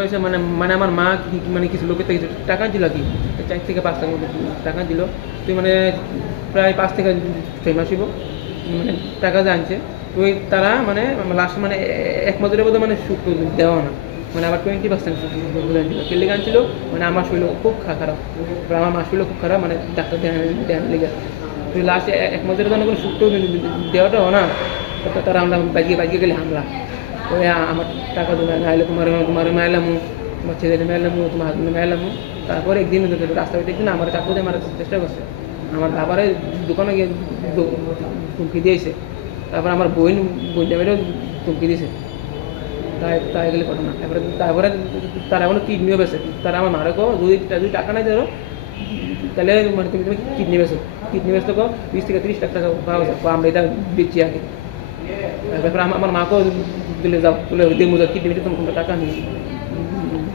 হয়েছে মানে মানে আমার মা মানে কিছু লোকের থেকে টাকা দিল কি, চার থেকে পাঁচ মতো টাকা দিল তুই মানে প্রায় পাঁচ থেকে ছয় মাস হইব মানে টাকা জানছে তো ওই তারা মানে লাস্ট মানে এক মাসের মধ্যে মানে সুদ দেওয়া না মানে আবার টোয়েন্টি পার্সেন্ট দিল কেলে গানছিল মানে আমার শরীর খুব খারাপ। আমার মা শরীর খুব খারাপ মানে ডাক্তার দেখান লেগে তুই লাস্ট এক মাসের জন্য কোনো সুদ দেওয়াটা হয় না। তারা আমরা বাইকে বাইকে গেলে হামলা। ওই আমার টাকা দিলে নাইলে তোমার তোমার মাইলাম তোমার ছেলে মাইলাম তোমার হাজবেন্ড মাইলাম তারপরে একদিন রাস্তা একদিন আমার চাকু দিয়ে মারার চেষ্টা করছে আমার বাবারে দোকানে গিয়ে হুমকি দিয়েছে তারপর আমার বোন বোন মেয়েরও হুমকি দিয়েছে তাই তাই গেলে ঘটনা তারপরে তারপরে তারা এখনও কিডনিও বেছে তারা আমার মারে কো যদি যদি টাকা নাই ধরো তাহলে মানে তুমি তুমি কিডনি বেছো কিডনি বেচতে কো বিশ থেকে তিরিশ লাখ টাকা পাওয়া যায় আমরা এটা বেচি আগে তারপরে আমার মাকেও দিলে যাও বলে মুজা কিডনি বেচে তোমার টাকা নিয়ে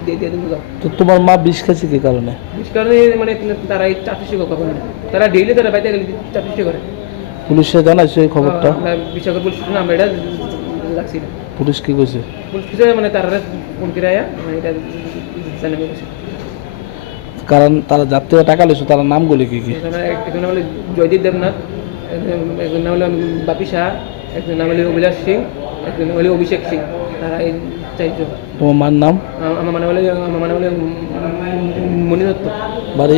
দিয়ে দিয়ে যাও। তো তোমার মা বিষ খাচ্ছে কি কারণে? বিশেষ কারণে মানে তারা এই চাকরি করে করে তারা ডেইলি তারা বাইতে গেলে চাকরি করে পুলিশে জানাইছো এই খবরটা? করে বলছি না আমরা এটা না। পুলিশ কি কইছে? পুলিশ কিছু মানে তারা ফোন করে আয়া মানে এটা জানাবে কারণ তারা যার থেকে টাকা লেছো তার নামগুলি কি কি? একজন নাম হলো জয়দীপ দেবনাথ একজন- একজন নাম হলো বাপি শাহ একজন নাম হলো অভিলাষ সিং একজন হলো অভিষেক সিং তারা এই চারজন তোমার মার নাম আমার মানে হলো আমার মানে হলো মণি দত্ত বাড়ি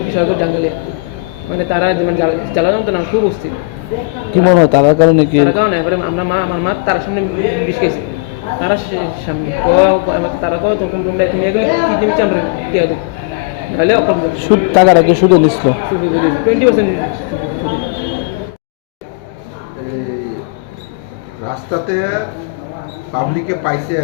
বিশালগড় জাঙ্গালিয়া মানে তারা মানে জ্বালানো তো না খুব অস্থির কি মনে হয় তার কারণে কি তার কারণে এবারে আমরা মা আমার মা তার সামনে বিষ খেয়েছে তারা সামনে ক- ক- তারা কয় তখন তোমরা তুমি এগুলো কি জিনিস আমরা টিয়া দেবো অকম সুদ টাকাটা কি সুদে নিছিল টোয়েন্টি পার্সেন্ট রাস্তাতে পাবলিকে পাইছে